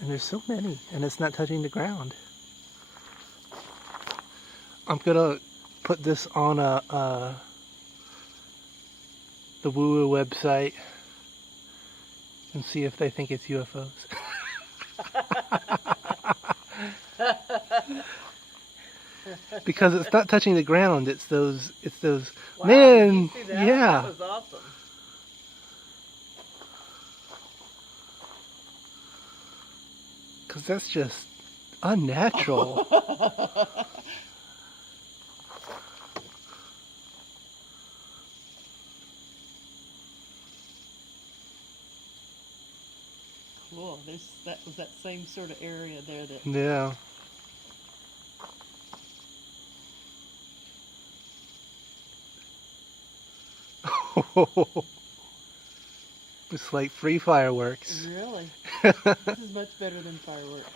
And there's so many, and it's not touching the ground. I'm gonna put this on the Woo Woo website and see if they think it's UFOs. Because it's not touching the ground. It's those. Wow, Man, did you see that? yeah. That was awesome. Because that's just unnatural. Cool. That was that same sort of area there that. Yeah. It's like free fireworks. Really? This is much better than fireworks.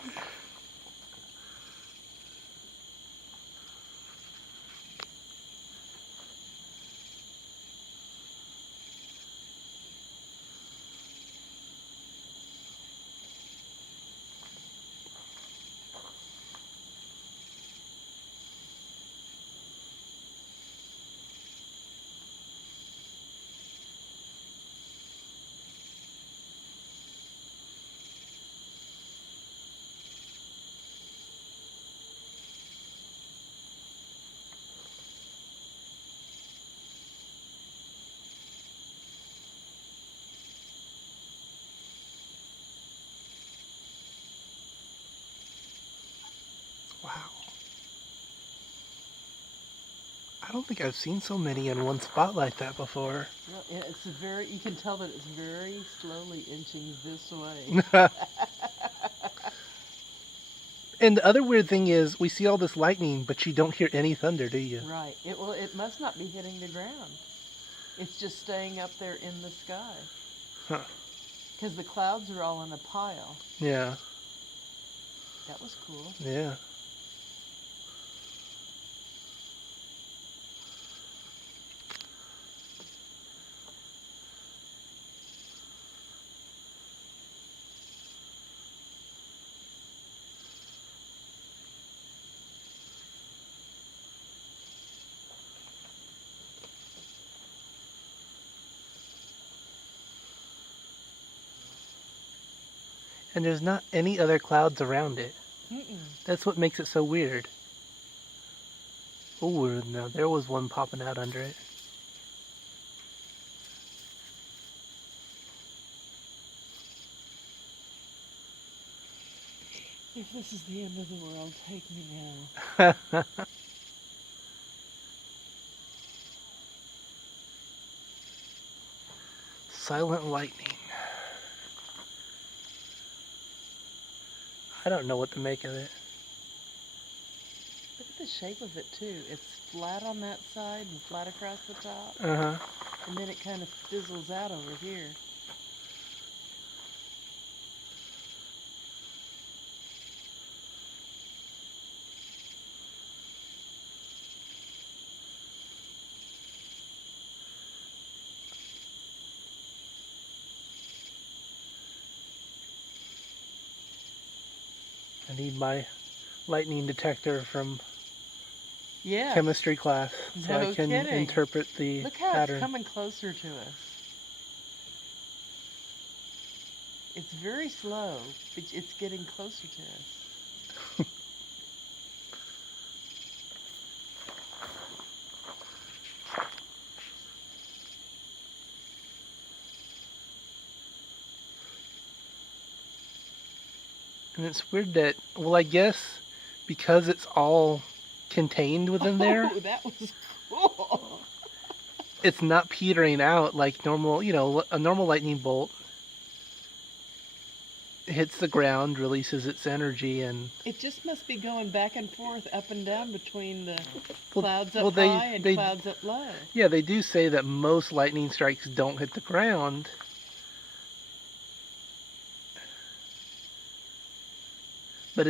Wow. I don't think I've seen so many in one spot like that before. Well, yeah, you can tell that it's very slowly inching this way. And the other weird thing is, we see all this lightning, but you don't hear any thunder, do you? Right. It must not be hitting the ground. It's just staying up there in the sky. Huh. Because the clouds are all in a pile. Yeah. That was cool. Yeah. And there's not any other clouds around it. Mm-mm. That's what makes it so weird. Oh, no, there was one popping out under it. If this is the end of the world, take me now. Silent lightning. I don't know what to make of it. Look at the shape of it, too. It's flat on that side and flat across the top. Uh-huh. And then it kind of fizzles out over here. I need my lightning detector from Yeah. chemistry class so No I can kidding. interpret the Look how pattern. it's coming closer to us. It's very slow, but it's getting closer to us. And it's weird that, well, I guess because it's all contained within there, Oh, that was cool. it's not petering out like normal, a normal lightning bolt hits the ground, releases its energy, and It just must be going back and forth, up and down between the Well- clouds up well, they- high and they- clouds up low. yeah, they do say that most lightning strikes don't hit the ground. But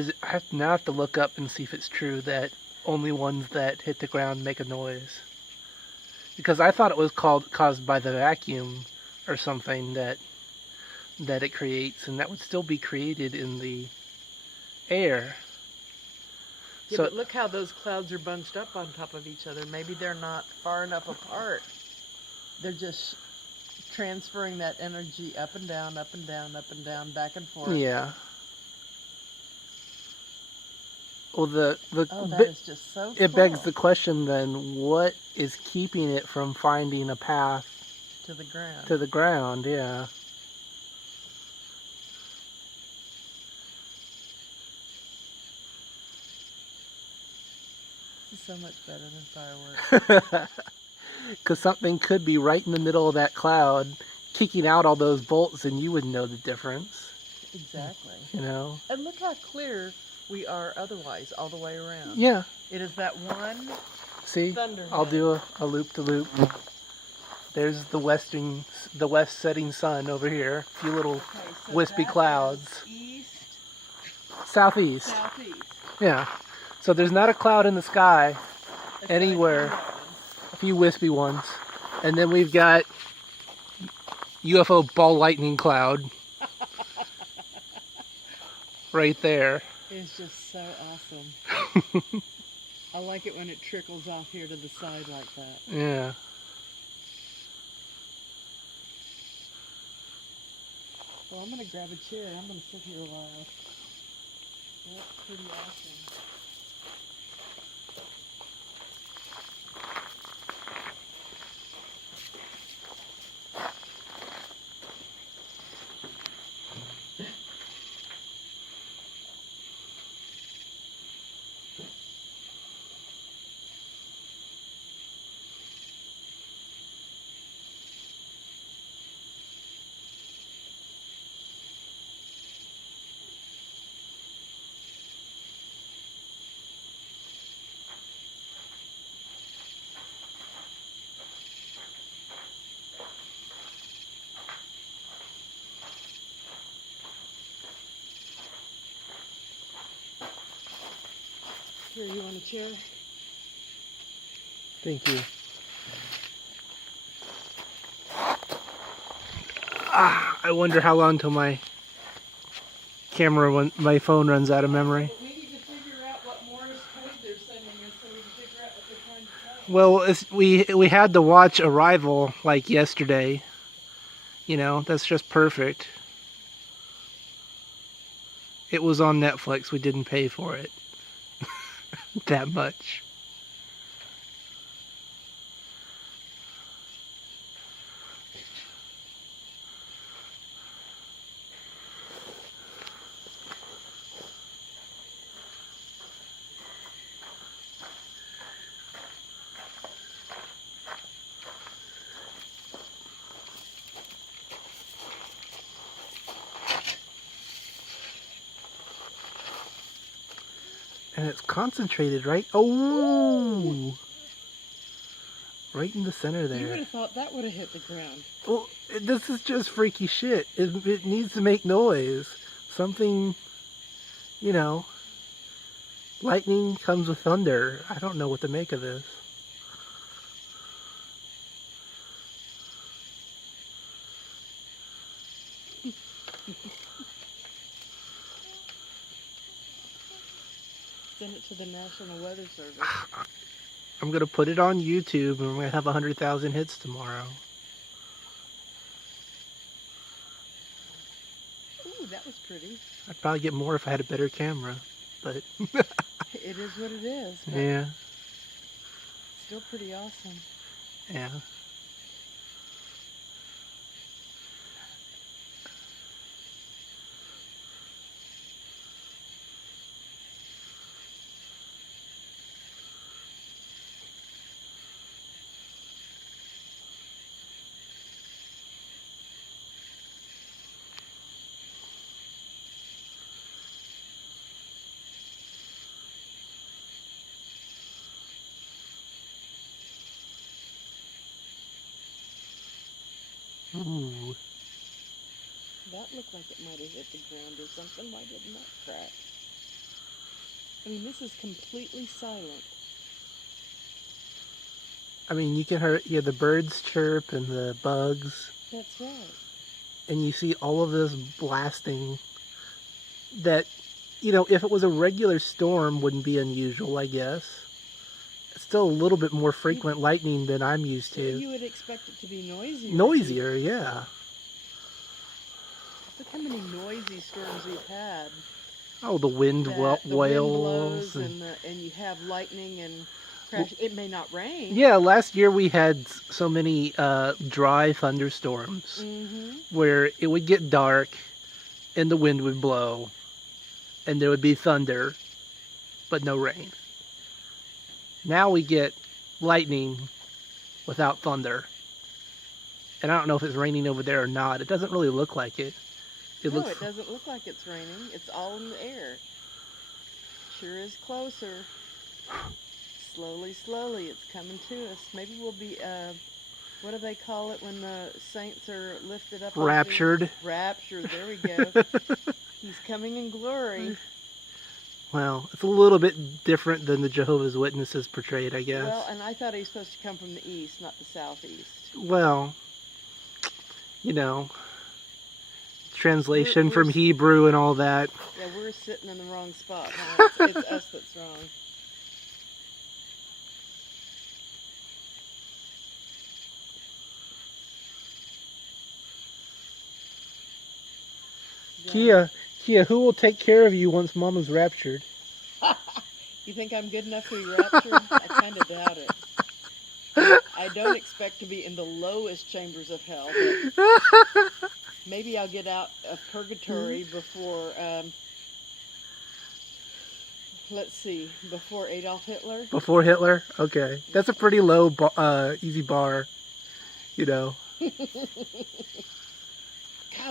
now I have to look up and see if it's true that only ones that hit the ground make a noise. Because I thought it was caused by the vacuum or something, that that it creates, and that would still be created in the air. Yeah, So but look how those clouds are bunched up on top of each other. Maybe they're not far enough apart. They're just transferring that energy up and down, up and down, up and down, back and forth. yeah. Well, Oh, that is just so cool. it begs the question then: what is keeping it from finding a path to the ground. to the ground? Yeah. This is so much better than fireworks. Because something could be right in the middle of that cloud, kicking out all those bolts, and you wouldn't know the difference. Exactly. You know? And look how clear we are otherwise, all the way around. Yeah. It is that one See? thunderhead. I'll do a loop-to-loop. There's the west setting sun over here. A few little wispy clouds. East. Southeast. Southeast. Yeah. So there's not a cloud in the sky anywhere. A few wispy ones. And then we've got UFO ball lightning cloud right there. It's just so awesome. I like it when it trickles off here to the side like that. Yeah. Well, I'm going to grab a chair. I'm going to sit here a while. That's pretty awesome. Here, you want a chair? Thank you. I wonder how long till my my phone runs out of memory. We need to figure out what Morse code they're sending us so we can figure out what they're trying to tell us. Well, we had to watch Arrival like yesterday. You know, that's just perfect. It was on Netflix. We didn't pay for it that much. And it's concentrated, right? Oh! Right in the center there. You would have thought that would have hit the ground. Well, this is just freaky shit. It needs to make noise. Something, you know. Lightning comes with thunder. I don't know what to make of this. Send it to the National Weather Service. I'm going to put it on YouTube and we're going to have 100,000 hits tomorrow. Ooh, that was pretty. I'd probably get more if I had a better camera, but... It is what it is. Yeah. Still pretty awesome. Yeah. Ooh. That looked like it might have hit the ground or something. Why didn't that crack? I mean, this is completely silent. I mean, you can hear the birds chirp and the bugs. That's right. and you see all of this blasting that, if it was a regular storm, wouldn't be unusual, I guess. It's still a little bit more frequent lightning than I'm used to. You would expect it to be noisier. Noisier, yeah. Look how many noisy storms we've had. Oh, the wind wails. The wind blows and you have lightning and crash. It may not rain. Yeah, last year we had so many dry thunderstorms where it would get dark and the wind would blow and there would be thunder, but no rain. Now we get lightning without thunder. And I don't know if it's raining over there or not. It doesn't really look like it. It doesn't look like it's raining. It's all in the air. Sure is closer. Slowly, slowly, it's coming to us. Maybe we'll be, what do they call it when the saints are lifted up? Raptured. Raptured, there we go. He's coming in glory. Well, it's a little bit different than the Jehovah's Witnesses portrayed, I guess. Well, and I thought he was supposed to come from the east, not the southeast. Well, translation from Hebrew and all that. Yeah, we're sitting in the wrong spot. Huh? It's us that's wrong. Yeah. Kia, who will take care of you once Mama's raptured? You think I'm good enough to be raptured? I kind of doubt it. I don't expect to be in the lowest chambers of hell, but maybe I'll get out of purgatory before, let's see, before Adolf Hitler. Before Hitler? Okay. That's a pretty low, easy bar, God,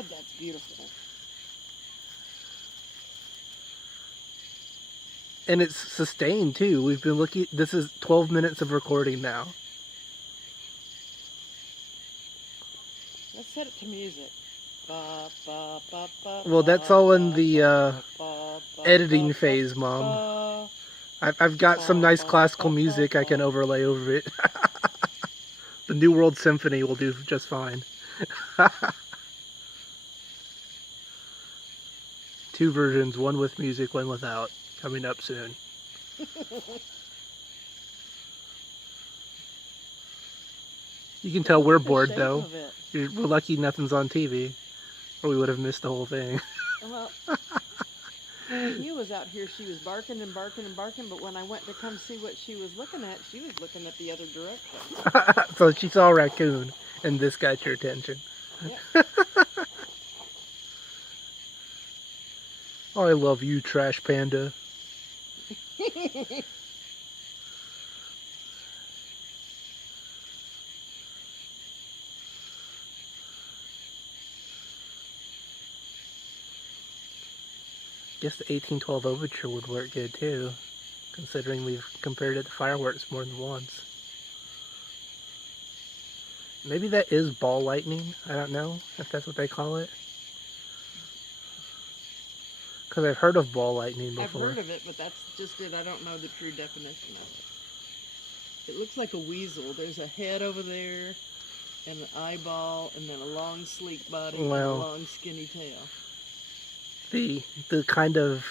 that's beautiful. And it's sustained, too. We've been looking... This is 12 minutes of recording now. Let's set it to music. Well, that's all in the editing phase, Mom. I've got some nice classical music I can overlay over it. The New World Symphony will do just fine. 2 versions, one with music, one without. Coming up soon. You can tell we're bored, though. We're lucky nothing's on TV, or we would have missed the whole thing. Well, Hugh was out here. She was barking and barking and barking, but when I went to come see what she was looking at, she was looking at the other direction. So she saw a raccoon, and this got your attention. Yeah. Oh, I love you, Trash Panda. Guess the 1812 Overture would work good too, considering we've compared it to fireworks more than once. Maybe that is ball lightning. I don't know if that's what they call it. Because I've heard of ball lightning before. I've heard of it, but that's just it. I don't know the true definition of it. It looks like a weasel. There's a head over there, and an eyeball, and then a long, sleek body, and a long, skinny tail. The kind of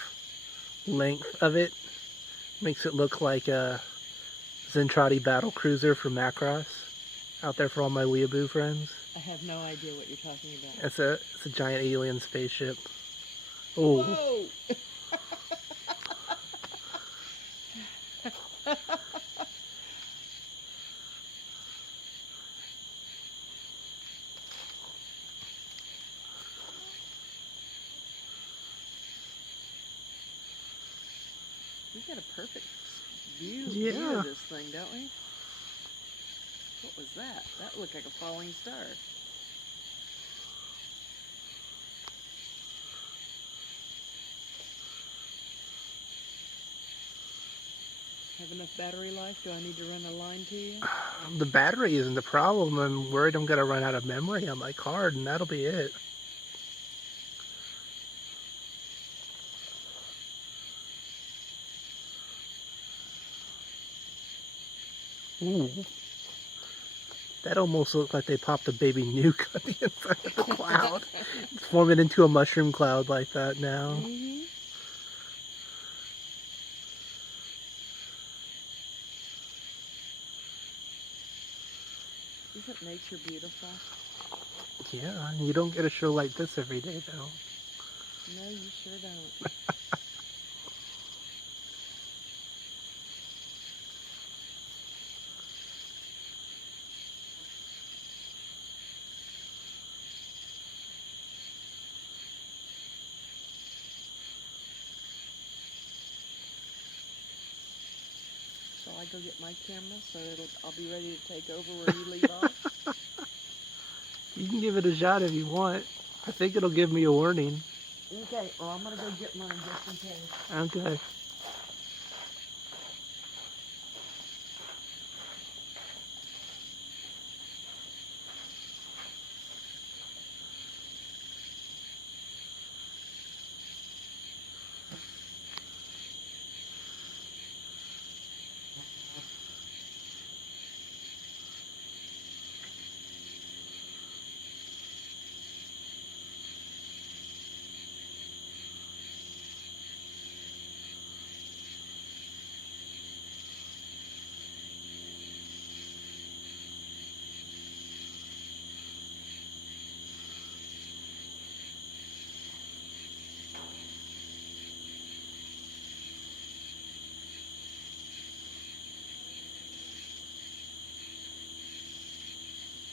length of it makes it look like a Zentradi battle cruiser from Macross. Out there for all my weeaboo friends. I have no idea what you're talking about. It's a giant alien spaceship. Oh. Whoa! We got a perfect view of this thing, don't we? What was that? That looked like a falling star. Have enough battery life? Do I need to run a line to you? The battery isn't the problem. I'm worried I'm going to run out of memory on my card, and that'll be it. Ooh. That almost looked like they popped a baby nuke on the inside of the cloud. forming into a mushroom cloud like that now. Mm-hmm. Isn't nature beautiful? Yeah, you don't get a show like this every day, though. No, you sure don't. Shall I go get my camera so I'll be ready to take over where you leave off? You can give it a shot if you want. I think it'll give me a warning. Okay, well, I'm going to go get mine just in case. Okay.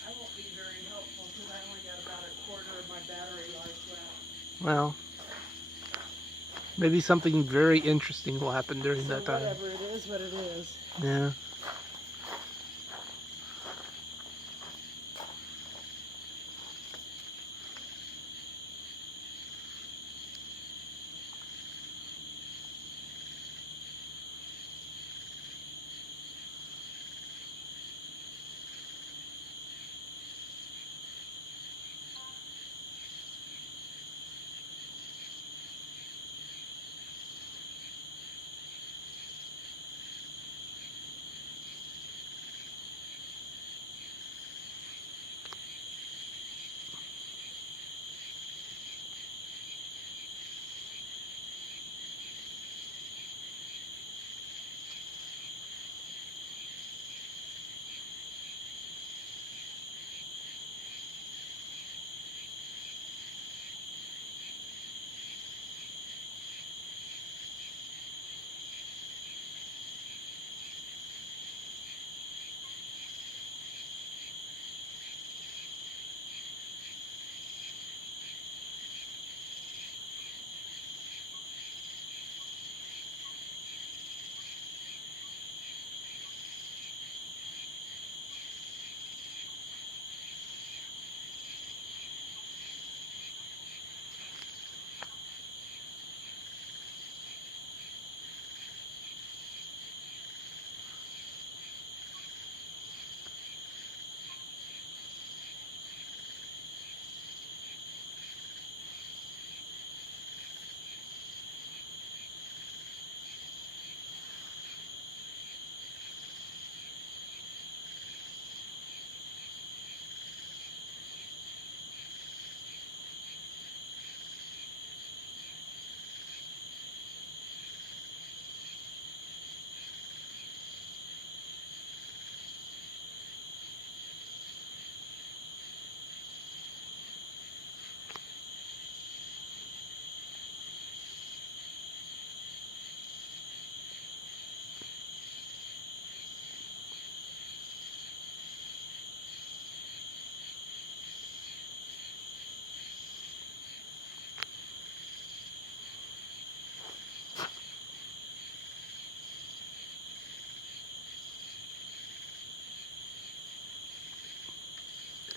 I won't be very helpful because I only got about a quarter of my battery life left. Well, maybe something very interesting will happen during So that time. whatever, it is what it is. Yeah.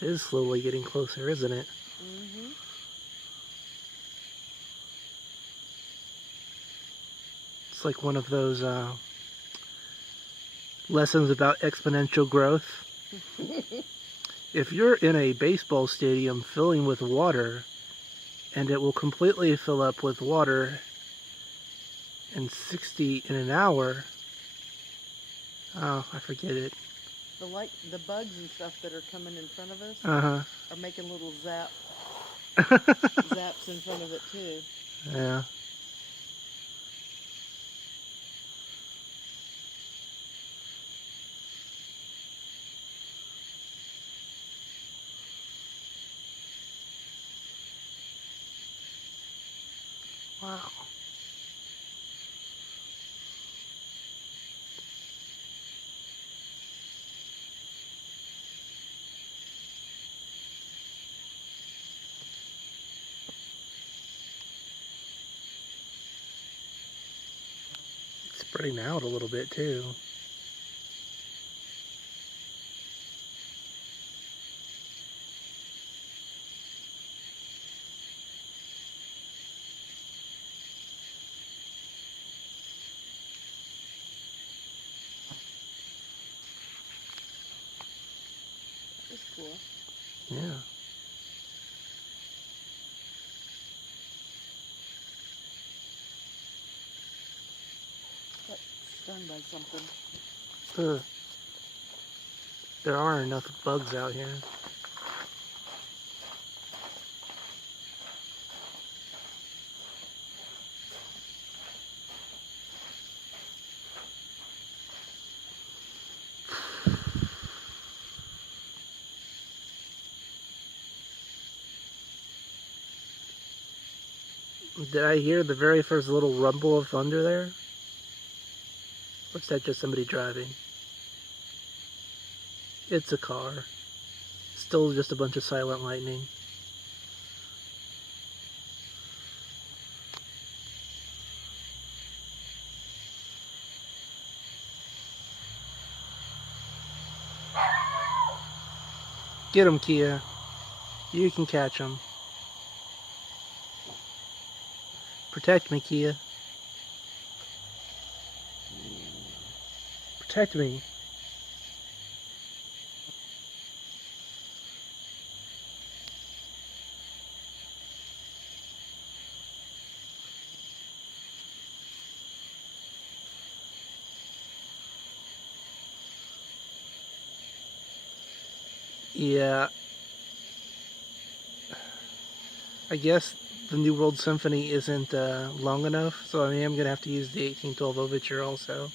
It is slowly getting closer, isn't it? Mm-hmm. It's like one of those lessons about exponential growth. If you're in a baseball stadium filling with water, and it will completely fill up with water in 60 in an hour, oh, I forget it. The bugs and stuff that are coming in front of us Uh-huh. are making little zap Zaps in front of it too. Yeah. Wow. It's spreading out a little bit too. That was cool. Yeah. Got stung by something. Ugh. There are enough bugs out here. Did I hear the very first little rumble of thunder there? Or is that just somebody driving? It's a car. Still just a bunch of silent lightning. Get him, Kia. You can catch him. Protect me, Kia. Protect me. Yeah, I guess the New World Symphony isn't long enough, so I am going to have to use the 1812 Overture also.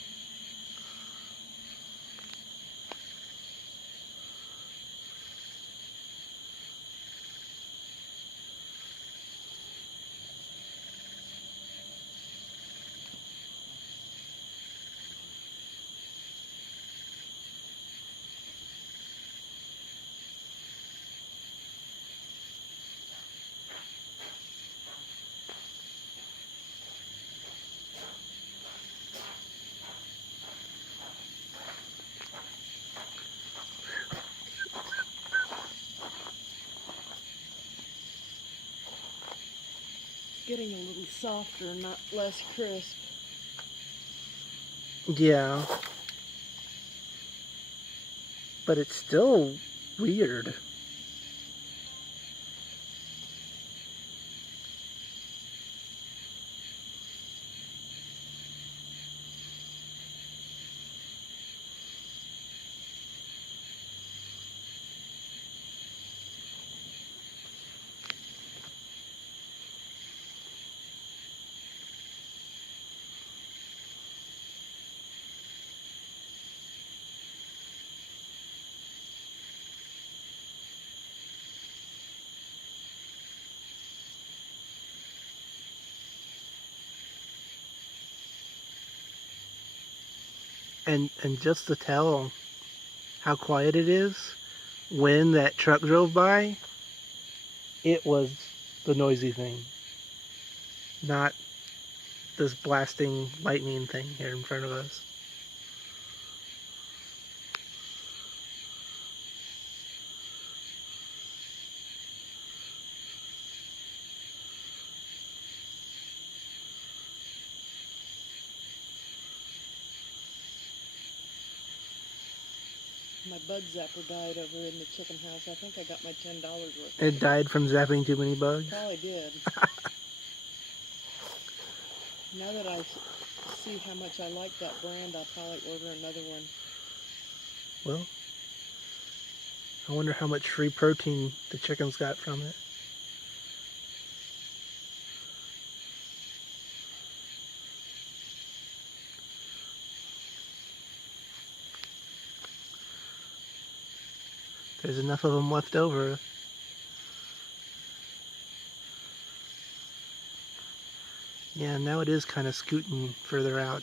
It's getting a little softer, not less crisp. Yeah, but it's still weird. And just to tell how quiet it is, when that truck drove by, it was the noisy thing, not this blasting lightning thing here in front of us. My bug zapper died over in the chicken house. I think I got my $10 worth. It died from zapping too many bugs? Probably did. Now that I see how much I like that brand, I'll probably order another one. Well, I wonder how much free protein the chickens got from it. There's enough of them left over. Yeah, now it is kind of scooting further out.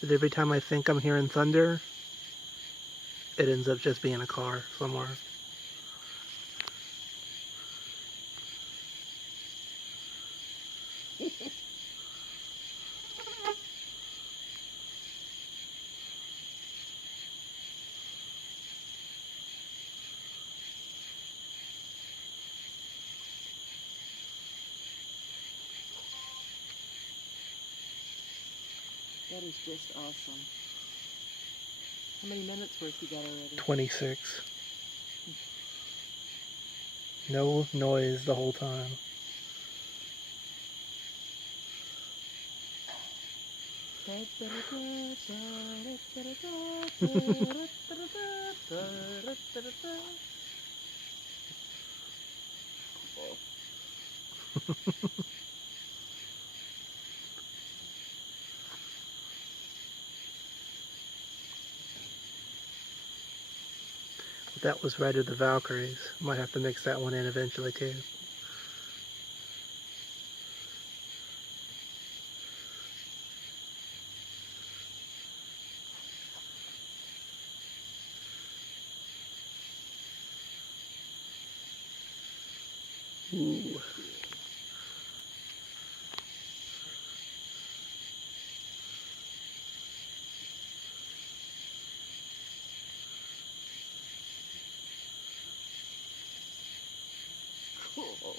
But every time I think I'm hearing thunder, it ends up just being a car somewhere. That is just awesome. How many minutes worth you got already? 26. No noise the whole time. That was Ride of the Valkyries. Might have to mix that one in eventually too. Ooh. Cool.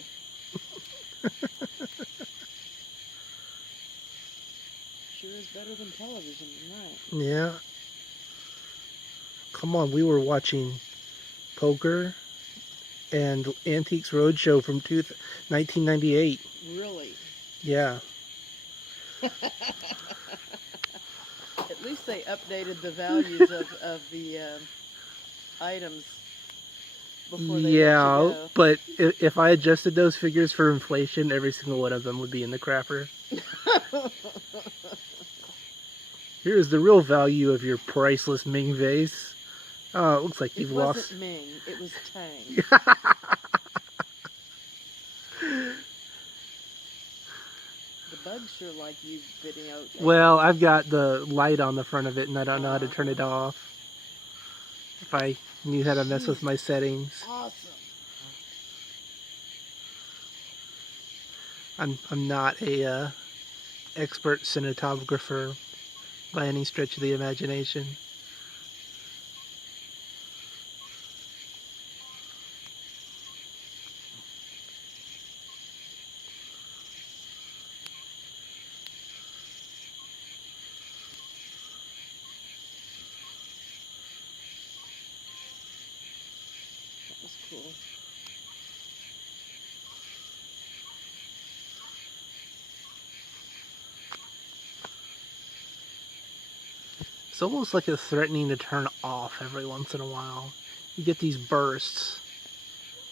Sure is better than television, right? Yeah. Come on, we were watching Poker and Antiques Roadshow from 1998. Really? Yeah. At least they updated the values of the items before they let you Yeah, go. but if I adjusted those figures for inflation, every single one of them would be in the crapper. Here's the real value of your priceless Ming vase. Oh, it looks like It you've wasn't lost. Ming, it was Tang. The bugs sure like you videotaping. Well, I've got the light on the front of it and I don't know how to turn it off. If I knew how to mess with my settings. Awesome. I'm not a expert cinematographer by any stretch of the imagination. That was cool. It's almost like it's threatening to turn off every once in a while. You get these bursts,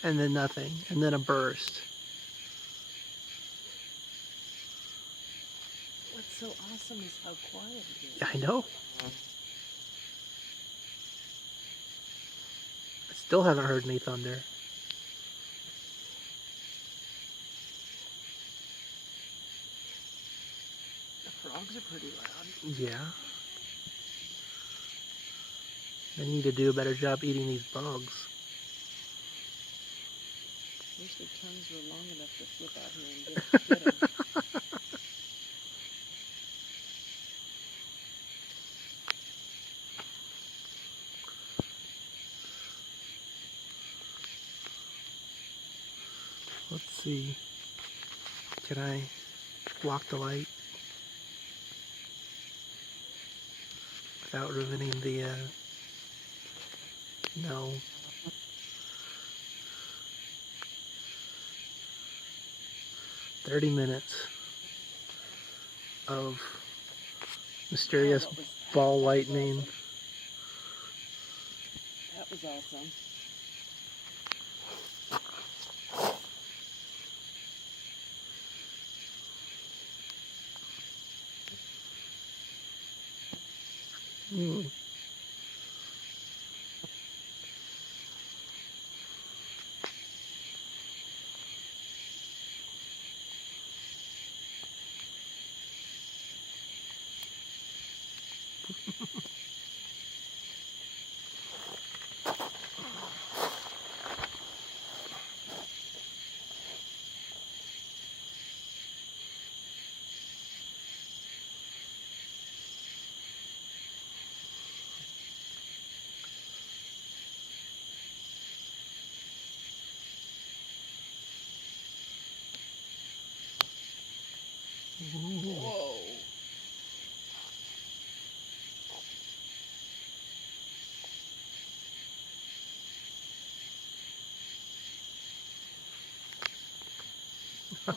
and then nothing, and then a burst. What's so awesome is how quiet it is. I know. I still haven't heard any thunder. The frogs are pretty loud. Yeah. They need to do a better job eating these bugs. Wish their tongues were long enough to flip out here and get them. Let's see. Can I block the light without ruining the, no. $30 of mysterious ball lightning. That was awesome. Mm. Whoa. Oh,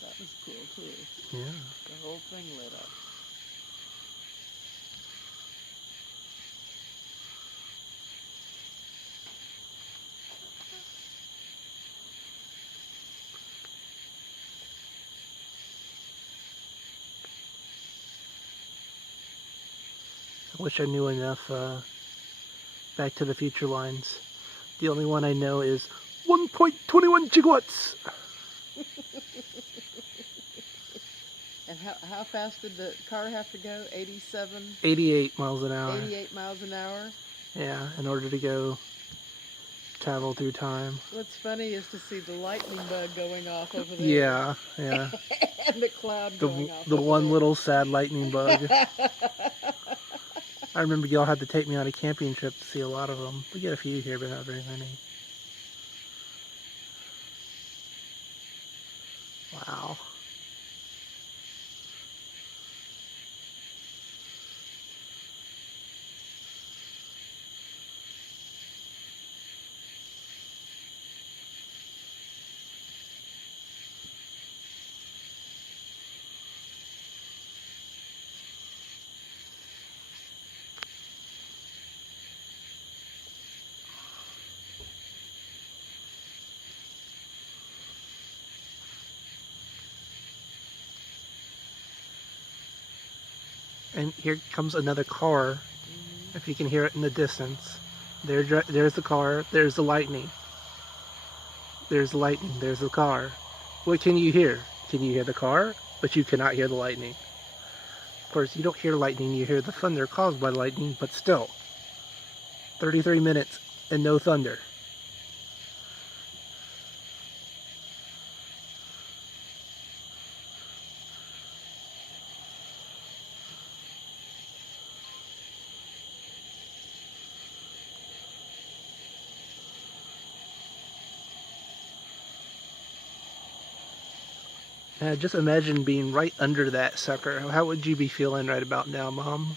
that was cool too. Yeah. The whole thing lit up. I wish I knew enough Back to the Future lines. The only one I know is 1.21 gigawatts. And how fast did the car have to go? 87? 88 miles an hour. 88 miles an hour? Yeah, in order to go travel through time. What's funny is to see the lightning bug going off over there. Yeah, yeah. And the cloud going off The over one there. little sad lightning bug. I remember y'all had to take me on a camping trip to see a lot of them. We get a few here, but not very many. Wow. And here comes another car. Mm-hmm. If you can hear it in the distance. There's the car. There's the lightning. There's lightning. There's the car. What can you hear? Can you hear the car? But you cannot hear the lightning. Of course, you don't hear lightning. You hear the thunder caused by lightning, but still. 33 minutes and no thunder. Just imagine being right under that sucker. How would you be feeling right about now, Mom?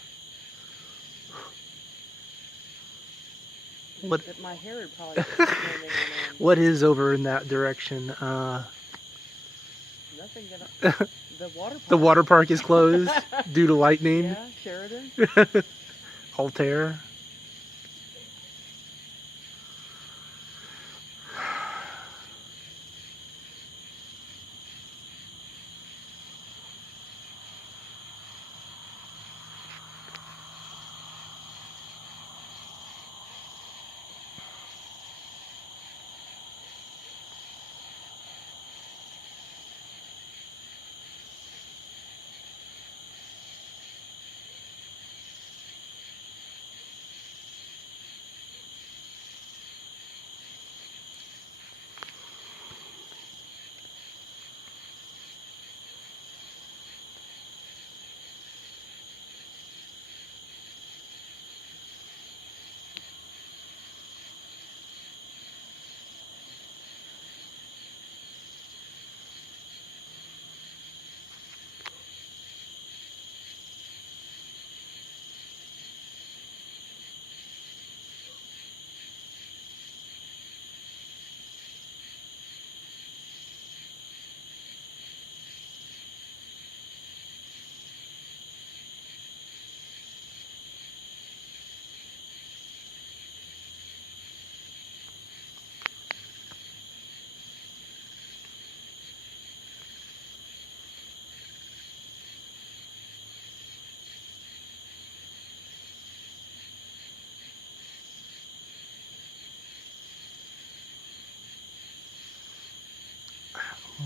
What? My hair would probably be standing on end. What is over in that direction? Nothing. The water park. The water park is closed due to lightning. Yeah, Sheridan. Altair.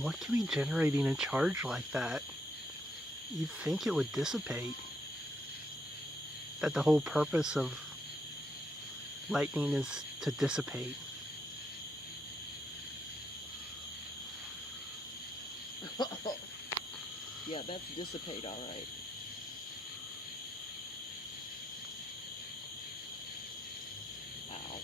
What could be generating a charge like that? You'd think it would dissipate. That the whole purpose of lightning is to dissipate. Yeah, that's dissipate, all right. Wow.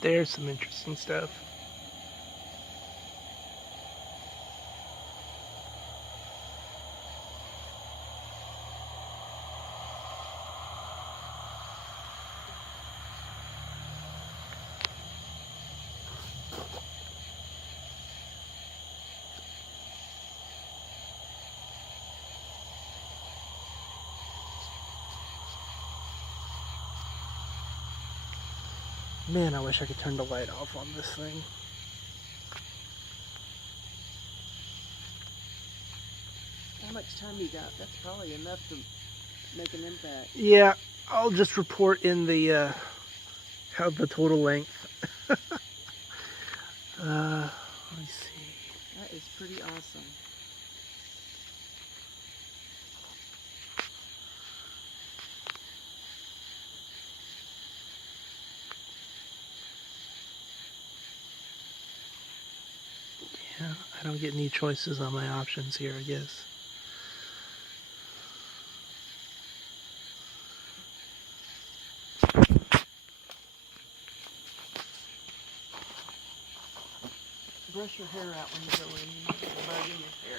There's some interesting stuff. Man, I wish I could turn the light off on this thing. How much time you got? That's probably enough to make an impact. Yeah, I'll just report in the how the total length. Let me see. That is pretty awesome. Yeah, I don't get any choices on my options here, I guess. Brush your hair out when you go in. You might get a bug in your hair.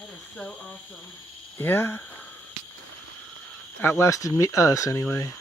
That is so awesome. Yeah. Outlasted us, anyway.